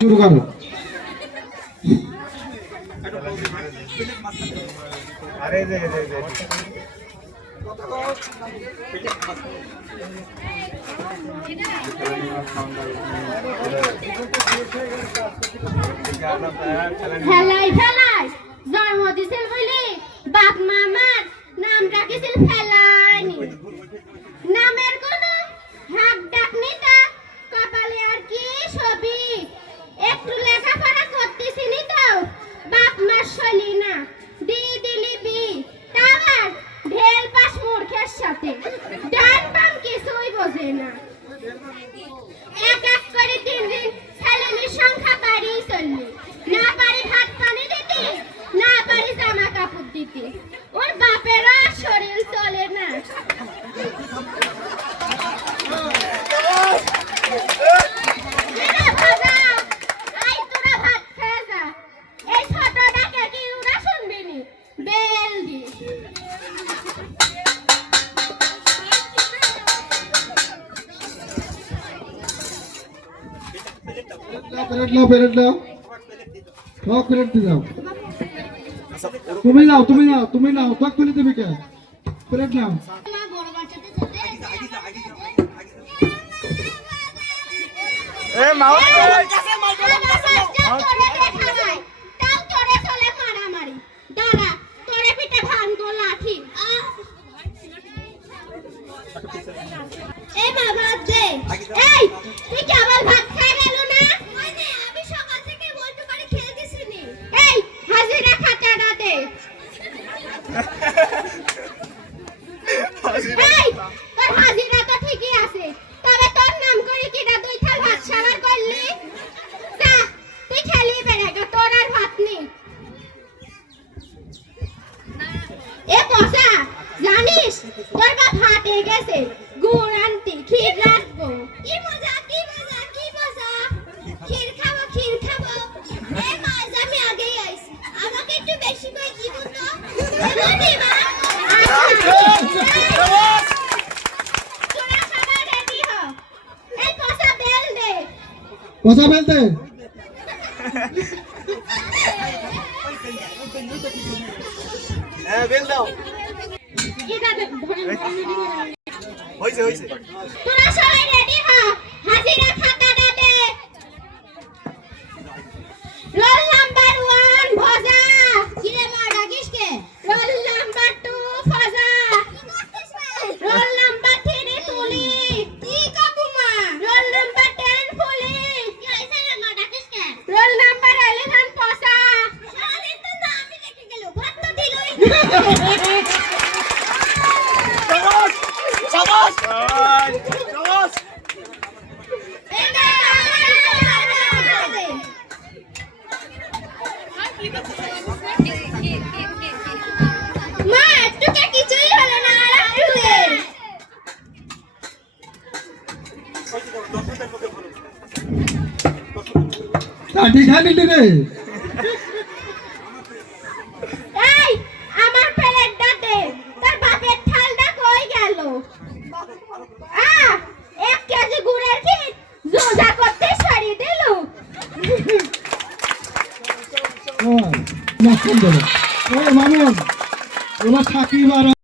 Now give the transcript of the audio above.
শুরু করো। আরে দে দে দে ফেলাই ফেলাই জন্ম দিছিল বলি বাপ মামার নাম রাখিছিল ফেলাইনি নামের কোনো হাক ডাক নিতা কপালে আর কি ছবি একটু লেখাপড়া করতেছিলি তো বাপ মার শৈলী না দিলি বি তার ঢেল পাস মূর্খের সাথে ডান বাম কিছুই বোঝে না এক এক করে দিন দিন ছেলেমেয়ের সংখ্যা বাড়িয়ে চললি না পারি ভাত পানি দিতে না পারি জামা কাপড় দিতে ওর বাপেরা শরীর চলে না প্লেট নাও সব প্লেট দিয়ে দাও। তুমি নাও সব প্লেট দেবে কে? প্লেট নাও। এ মাও জানিস তোর বাপ হাটে গেছে গুড় আনতে ক্ষীর রাখবো কি মজা ক্ষীর খাবো এ মাছ আমি আগেই আইছি আমাকে একটু বেশি করে দিব তো এমনি মা তোরা সবাই রেডি হ এই পচা বেল দে বেল দাও হইছে তোরা সবাই রেডি হ হাজিরা খাতাটা দে রোল নাম্বার 1 ভজা কিরে মা ডাকিস কে রোল নাম্বার 2 ভজা রোল নাম্বার 3 তুলি কি কাকু মা রোল নাম্বার 10 ফুলি কি হইছে রে মা ডাকিস কে রোল নাম্বার 11 পসা সারাদিন তো নামই লিখে গেল ভাত তো দিলই মা একটু কে কিছুই হলো না আর একটু দে কাটি খালি রে এই আমার প্লেটটা দে তোর বাপের থালটা কই গেল এক কেজি গুড়ের ক্ষীর জোজা করতে সরি দিল ও মাছ দেবো। ওই মামুন ওরা সাকিব আর